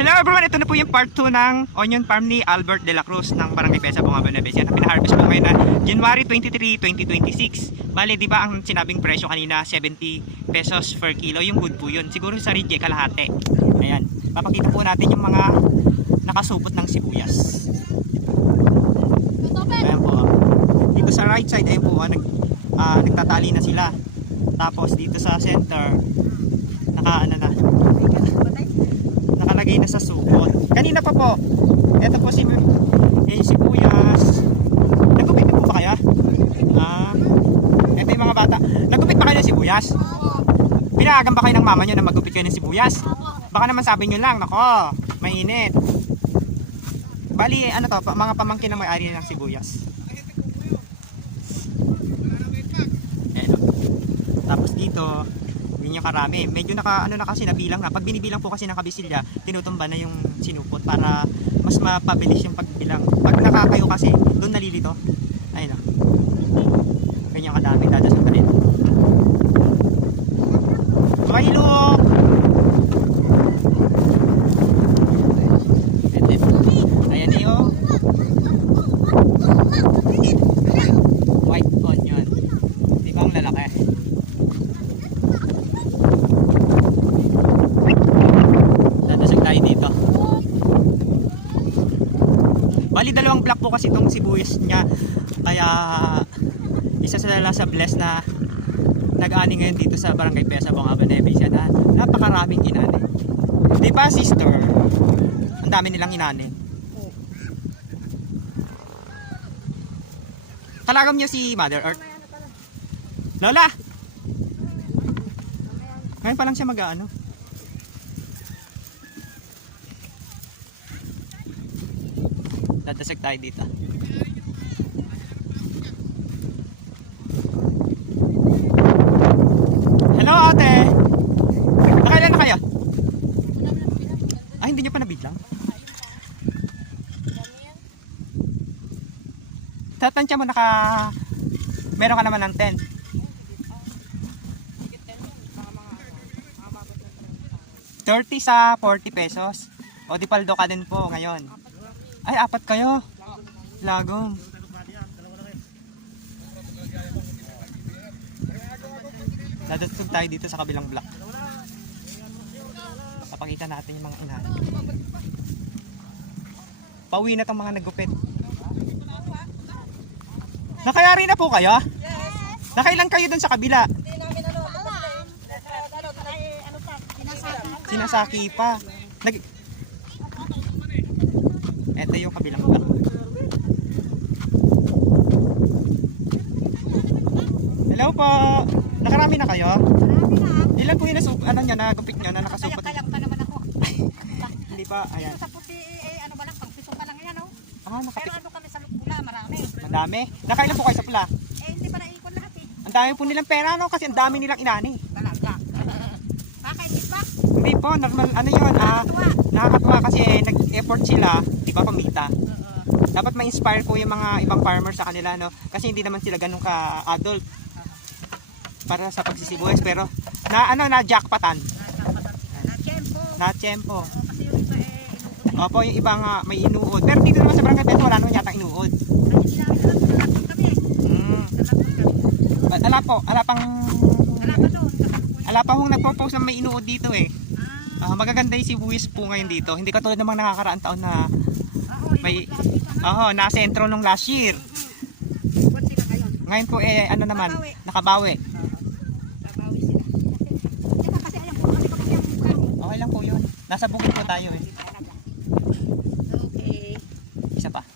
Hello everyone, ito na po yung part 2 ng onion farm ni Albert de la Cruz ng Barangay Pesa, Bungaba, Nueva Ecija. Pina-harvest po ngayon na January 23, 2026. Bale, di ba ang sinabing presyo kanina 70 pesos per kilo, yung good po yun. Siguro sa reject kalahati. Ayan, papakita po natin yung mga nakasupot ng sibuyas. Ayan po. Dito sa right side, ayan po, nagtatali na sila. Tapos dito sa center, nakalagay na sa supot. Kanina pa po. Ito po sibuyas. Nagupit po ba kaya? Ito yung mga bata. Nagupit pa kayo ng sibuyas? Pinaagam ba kayo ng mama nyo na magupit kayo ng sibuyas? Baka naman sabi nyo lang, nako, mainit. Bali, ano to, mga pamangkin ng may-ari ng sibuyas. Ayan. Tapos dito, yun yung karami. Medyo na kasi nabilang na. Pag binibilang po kasi ng kabisilya, tinutumba na yung sinupot para mas mapabilis yung pagbilang. Pag nakakayo kasi, doon nalilito. Ayun o. Ganyan kadami. Dadasal ka rin. Mga ilok! Ayan eh o. White onion. Di ba ang lalaki? Dito. Bali dalawang block po kasi itong sibuyas niya. Kaya isa sila sa bless na nag-ani ngayon dito sa Barangay Pesa, Bungaba, Nueva Ecija na napakaraming inani. Di ba sister? Ang dami nilang inani. Talagam niyo si Mother Earth. Lola! Ngayon pa lang siya mag-ano. Dadasag tayo dito. Hello ate! Nakailan na kayo? Ay, hindi nyo pa nabidlang? Tatansya mo meron ka naman ng 10. 30 sa 40 pesos. O di paldo ka din po ngayon. Ay, apat kayo. Lagom. Dadatog tayo dito sa kabilang block. Papakita natin yung mga inahan. Pauwi na tong mga nagupit. Nakayari na po kayo? Nakailan kayo dun sa kabila? Sinasaki pa. Ito yung kabilang block. Hello po. Nakarami na kayo? Ilan po yung nagupit nyo na nakasupot? Kaya pa naman ako. Hindi pa, ayan. Sa puti, ano ba lang, pang piso pa lang yan, oh. Nakapit. Pero ano kami sa pula, marami. Madami. Nakailan po kayo sa pula? Hindi pa naipon lahat eh. Ang dami po nilang pera, no? Kasi ang dami nilang inani. Talaga. Bakit ba? Hindi po, normal, ano yun, nakakatuwa kasi nag-effort sila, di ba, kumita. Dapat ma-inspire po yung mga ibang farmers sa kanila, no? Kasi hindi naman sila ganun ka-adult para sa pagsisibuyas, pero na jackpotan. Na tiyempo. Kasi yung iba inuod. Opo, yung iba nga may inuod. Pero dito naman sa Barangay Pesa, wala naman yata inuod. Ala pa hong nagpo-post na may inuod dito eh. Magaganda yung sibuyas po ngayon dito. Hindi katulad ng mga nakakaraang taon na may na sentro nung last year. Ngayon po naman, nakabawi. Okay lang po yun. Nasa bukid po tayo eh. Okay. Isa pa.